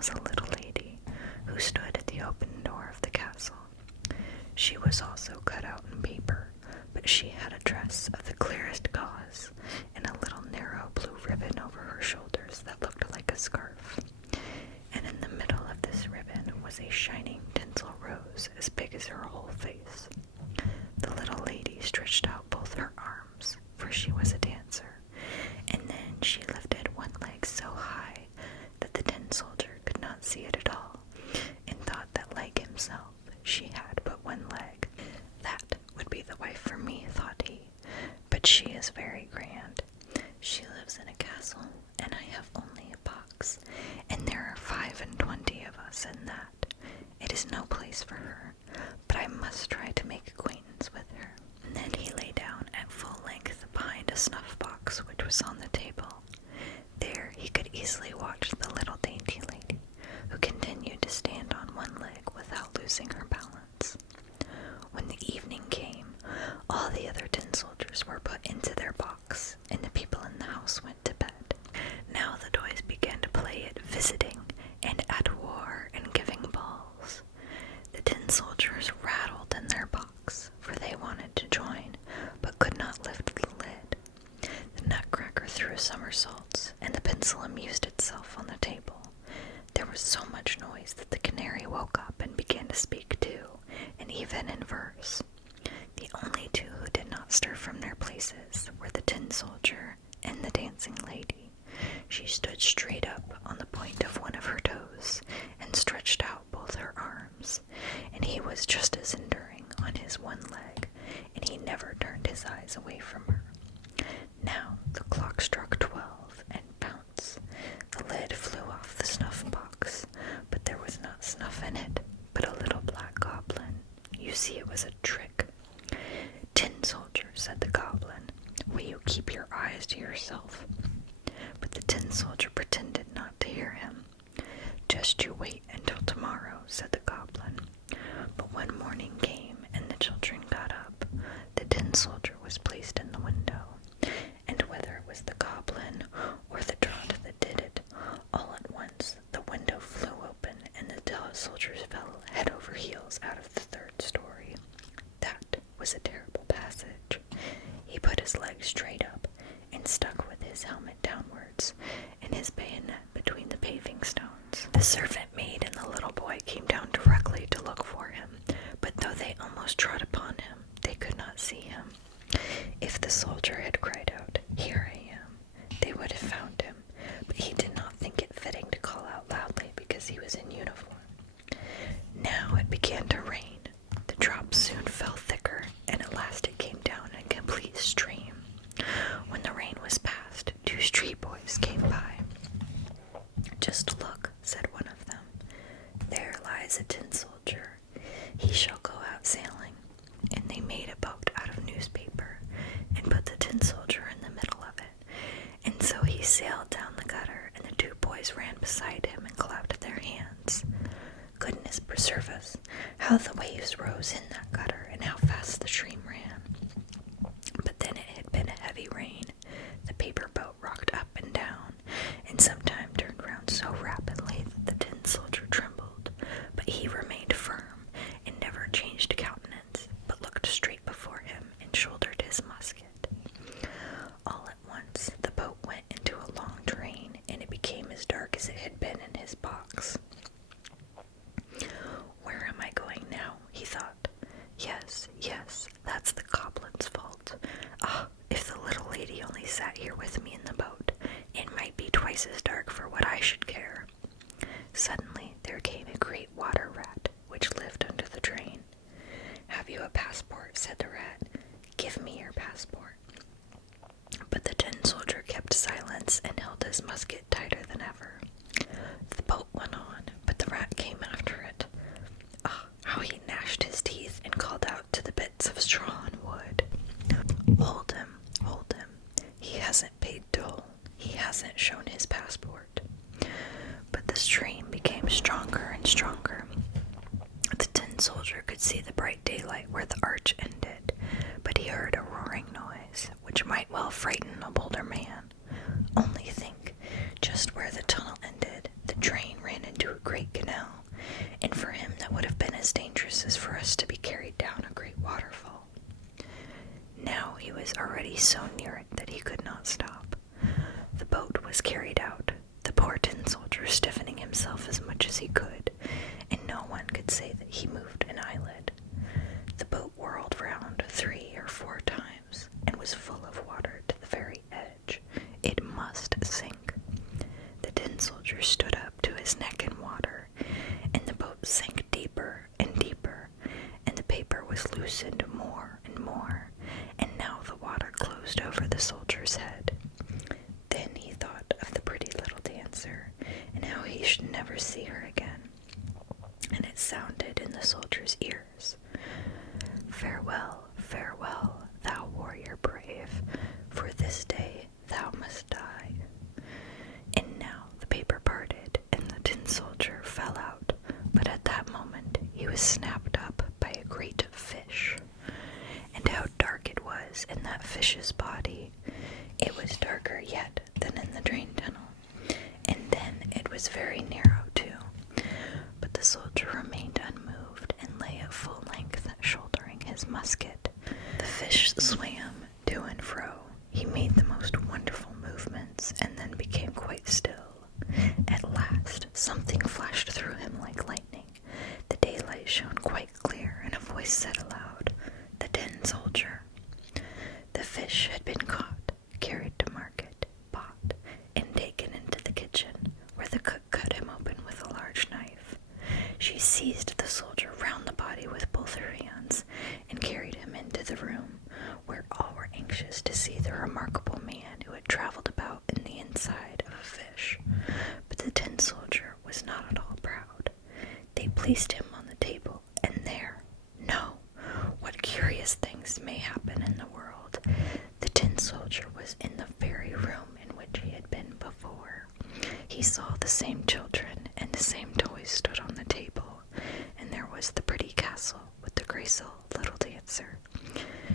was a little lady who stood at the open door of the castle. She was also cut out in paper, but she had a dress of the clearest gauze and a little narrow blue ribbon over her shoulders that looked like a scarf. And in the middle of this ribbon was a shining tinsel rose as big as her whole face. The little lady stretched out both her arms, for she was a dancer, and then she lifted one leg so high that the tin soldier could not see it at all, and thought that, like himself, she had but one leg. That would be the wife for me, thought he, but she is very grand. She lives in a castle, and I have only a box, and there are 25 of us in that. It is no place for her, but I must try to make acquaintance with her. And then he lay down at full length behind a snuff box which was on the table. There he could easily watch the little dainty lady, who continued to stand on one leg without losing her balance. When the evening came, all the other tin soldiers were put into their box, and the people in the house went to bed. Now the toys began to play at visiting, and at war, and giving balls. The tin soldiers rattled in their box, for they wanted to join, but could not lift the lid. The nutcracker threw somersaults, and the pencil amused itself on the table. There was so much noise that the canary woke up and began to speak too, and even in verse. The only two who did not stir from their places were the tin soldier and the dancing lady. She stood straight up on the point of one of her toes, and stretched out both her arms, and he was just as enduring on his one leg, and he never turned his eyes away from her. Now the clock struck 12, and bounce! The lid flew off the snuff box, but there was not snuff in it, but a little black goblin. You see, it was a trick. "Tin soldier," said the goblin, "will you keep your eyes to yourself?" But the tin soldier pretended not to hear him. "Just you wait until tomorrow," said the goblin. But when morning came and the children got up, the tin soldier was placed in the window, and whether it was the goblin or the draught that did it, all at once the window flew open, and the soldiers fell head over heels out of the third story. That was a terrible passage. He put his legs straight up, and stuck with his helmet downwards, and his bayonet between the paving stones. The servant maid and the little boy came down directly to look for him, but though they almost trod upon him, they could not see him. If the soldier had cried out, "Here I am," they would have found him, but he did not think it fitting to call out loudly because he was in uniform. Now it began to rain. The drops soon fell thicker, and at last it came down in a complete stream. When the rain was past, two street boys came by. "Just look," said one of them. "There lies a tin soldier. He shall go out sailing." And they made a boat out of newspaper, and put the tin soldier in the middle of it. And so he sailed down the gutter, and the two boys ran beside him and clapped their hands. Goodness preserve us, how the waves rose in that gutter, and how fast the stream ran. But then it had been a heavy rain. The paper boat rocked up and down, and sometime turned round so rapidly that the tin soldier trembled, but he remained firm, and never changed countenance, but looked straight before him, and shouldered his musket. All at once the boat went into a long drain, and it became as dark as it had been in his box. "Where am I going now?" he thought. Yes, that's the goblin's fault. Ah, if the little lady only sat here with me in the boat, it might be twice as dark for what I should care." Suddenly there came a great water rat, which lived under the drain. "Have you a passport?" said the rat. "Give me your passport." But the tin soldier kept silence and held his musket tighter than ever. The boat went on, but the rat came after it. Ah, how he gnashed his teeth and called out to the bits of straw and wood, Hold him. He hasn't paid toll. He hasn't shown his passport." But the stream became stronger and stronger. The tin soldier could see the bright daylight where the arch ended, but he heard a roaring noise, which might well frighten a bolder man. Only think, just where the tunnel ended, the drain ran into stiffening himself as much as he could, and no one could say that he moved an eyelid. The boat whirled round 3 or 4 times, and was full of water to the very edge. It must sink. The tin soldier stood up to his neck in water, and the boat sank deeper and deeper, and the paper was loosened more and more, and now the water closed over the soldier's head. Then he thought of the pretty little dancer, and how he should never see her again, and it sounded in the soldier's ears, "Farewell, farewell, thou warrior brave, for this day thou must die." And now the paper parted, and the tin soldier fell out, but at that moment he was snapped up by a great fish. And how dark it was in that fish's body! It was darker yet than in the drain tunnel, and then it was very narrow too. But the soldier remained unmoved and lay at full length, shouldering his musket. The fish swam to and fro. He made the most wonderful movements, and then became quite still. At last something flashed through him like lightning. The daylight shone quite clear, and a voice said aloud, "The tin soldier." The fish had been caught, carried to market, bought, and taken into the kitchen, where the cook cut him open with a large knife. She seized the soldier round the body with both her hands, and carried him into the room, where all were anxious to see the remarkable man who had traveled about in the inside of a fish. But the tin soldier was not at all proud. They placed him on the table, and there, no, what curious things may happen in the world, the tin soldier was in the very room in which he had been before. He saw the same children, and the same toys stood on the table, and there was the pretty castle with the graceful little dancer.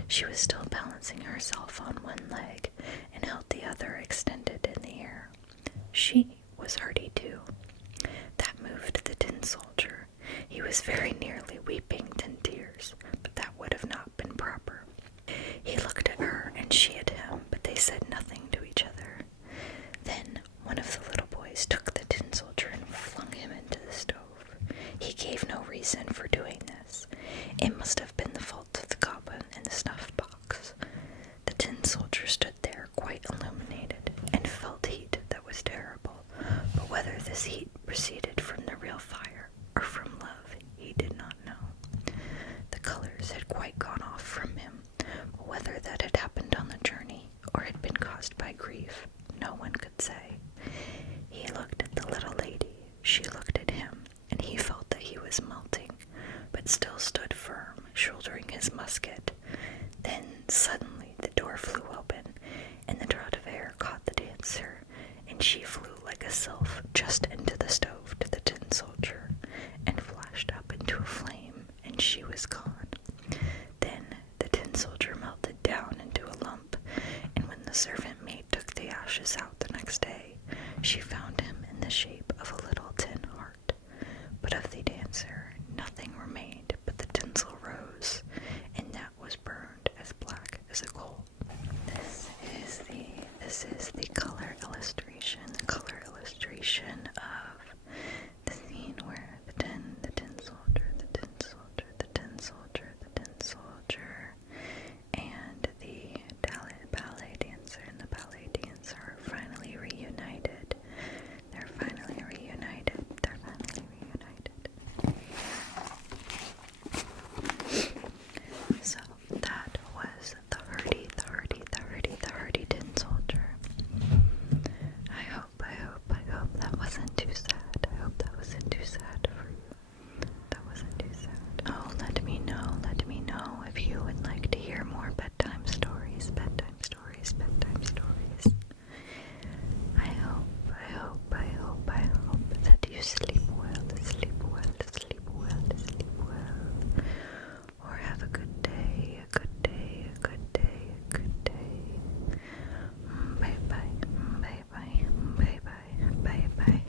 She was still balancing herself on one leg, and held the other extended in the air. She was hardy too. That moved the tin soldier. He was very nearly weeping in tears, but that would have not been proper. He looked at her, and she at him, but they said nothing to each other. Then one of the little boys took the tin soldier and flung him into the stove. He gave no reason for doing this. It must have been the fault of the goblin in the snuff box. The tin soldier stood there quite illuminated, and felt heat that was terrible, but whether this heat proceeded from the real fire or from love, he did not know. The colors had quite gone off from him, but whether that had happened on the journey or had been caused by grief, no one could say. He looked at the little lady, she looked at him, and he felt that he was melting, but still stood firm, shouldering his musket. Then suddenly the door flew open, and the draught of air caught the dancer, and she flew like a sylph just into the stove to the tin soldier, and flashed up into a flame, and she was gone. Then the tin soldier melted down into a lump, and when the servant maid took the ashes out the next day, she found him in the shape of a little tin heart. But of the dancer nothing remained but the tinsel rose, and that was burned as black as a coal. This is the color illustration